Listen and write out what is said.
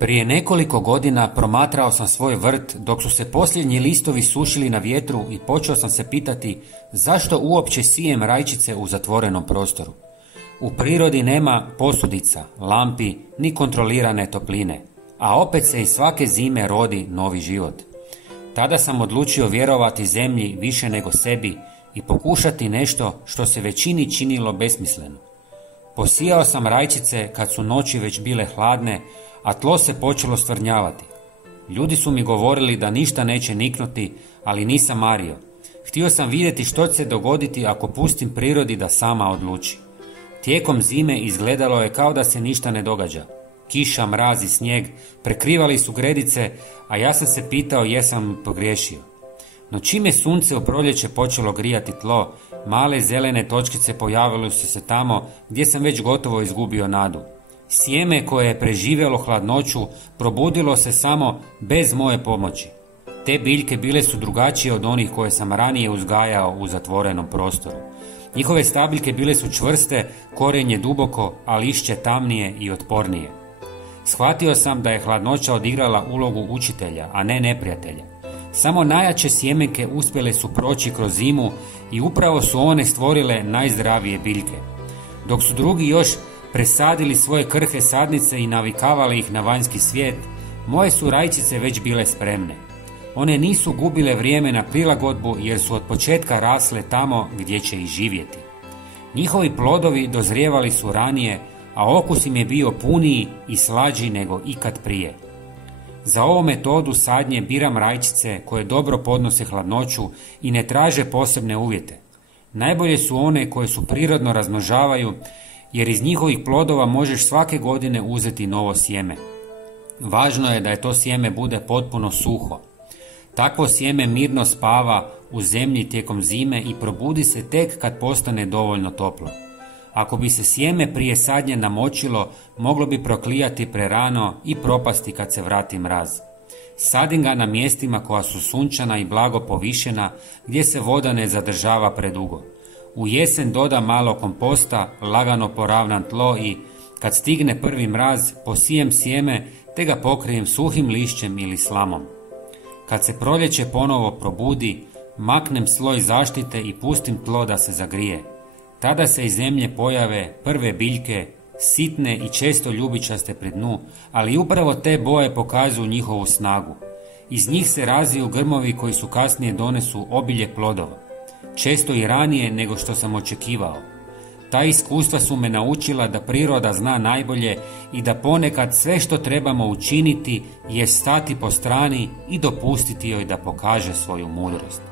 Prije nekoliko godina promatrao sam svoj vrt dok su se posljednji listovi sušili na vjetru i počeo sam se pitati zašto uopće sijem rajčice u zatvorenom prostoru. U prirodi nema posudica, lampi ni kontrolirane topline, a opet se iz svake zime rodi novi život. Tada sam odlučio vjerovati zemlji više nego sebi i pokušati nešto što se većini činilo besmisleno. Posijao sam rajčice kad su noći već bile hladne, a tlo se počelo stvrnjavati. Ljudi su mi govorili da ništa neće niknuti, ali nisam mario. Htio sam vidjeti što će se dogoditi ako pustim prirodi da sama odluči. Tijekom zime izgledalo je kao da se ništa ne događa. Kiša, mraz i snijeg prekrivali su gredice, a ja sam se pitao jesam pogriješio. No čim je sunce u proljeće počelo grijati tlo, male zelene točkice pojavile su se tamo gdje sam već gotovo izgubio nadu. Sjeme koje je preživjelo hladnoću probudilo se samo bez moje pomoći. Te biljke bile su drugačije od onih koje sam ranije uzgajao u zatvorenom prostoru. Njihove stabiljke bile su čvrste, korijenje duboko, a lišće tamnije i otpornije. Shvatio sam da je hladnoća odigrala ulogu učitelja, a ne neprijatelja. Samo najjače sjemenke uspjele su proći kroz zimu i upravo su one stvorile najzdravije biljke. Dok su drugi još presadili svoje krhe sadnice i navikavali ih na vanjski svijet, moje su rajčice već bile spremne. One nisu gubile vrijeme na prilagodbu jer su od početka rasle tamo gdje će i živjeti. Njihovi plodovi dozrijevali su ranije, a okus im je bio puniji i slađi nego ikad prije. Za ovu metodu sadnje biram rajčice koje dobro podnose hladnoću i ne traže posebne uvjete. Najbolje su one koje su prirodno razmnožavaju, jer iz njihovih plodova možeš svake godine uzeti novo sjeme. Važno je da je to sjeme bude potpuno suho. Takvo sjeme mirno spava u zemlji tijekom zime i probudi se tek kad postane dovoljno toplo. Ako bi se sjeme prije sadnje namočilo, moglo bi proklijati prerano i propasti kad se vrati mraz. Sadim ga na mjestima koja su sunčana i blago povišena, gdje se voda ne zadržava predugo. U jesen dodam malo komposta, lagano poravnam tlo i, kad stigne prvi mraz, posijem sjeme te ga pokrijem suhim lišćem ili slamom. Kad se proljeće ponovo probudi, maknem sloj zaštite i pustim tlo da se zagrije. Tada se iz zemlje pojave prve biljke, sitne i često ljubičaste pri dnu, ali upravo te boje pokazuju njihovu snagu. Iz njih se razviju grmovi koji su kasnije donesu obilje plodova. Često i ranije nego što sam očekivao. Ta iskustva su me naučila da priroda zna najbolje i da ponekad sve što trebamo učiniti je stati po strani i dopustiti joj da pokaže svoju mudrost.